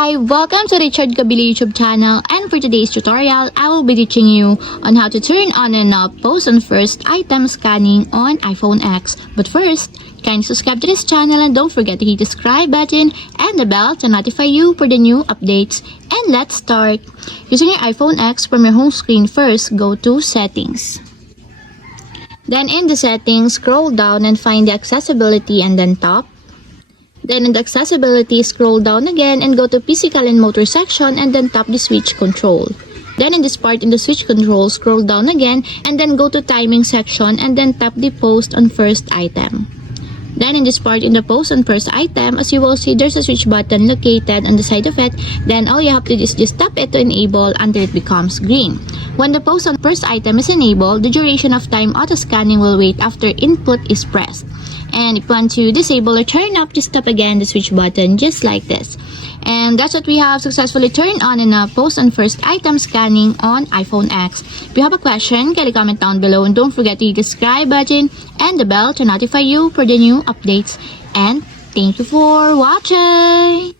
Hi! Welcome to Richard Kabili YouTube channel, and for today's tutorial, I will be teaching you on how to turn on and off post on first item scanning on iPhone X. But first, kindly subscribe to this channel and don't forget to hit the subscribe button and the bell to notify you for the new updates. And let's start! Using your iPhone X, from your home screen first, go to Settings. Then in the settings, scroll down and find the accessibility and then top. Then in the accessibility, scroll down again and go to physical and motor section and then tap the switch control. Then in this part in the switch control, scroll down again and then go to timing section and then tap the post on first item. Then in this part in the post on first item, as you will see, there's a switch button located on the side of it. Then all you have to do is just tap it to enable until it becomes green. When the post on first item is enabled, the duration of time auto scanning will wait after input is pressed. And if you want to disable or turn off, just tap again the switch button just like this. And that's what we have successfully turned on and off post on first item scanning on iPhone X. If you have a question, kindly comment down below and don't forget to hit the subscribe button and the bell to notify you for the new updates. And thank you for watching!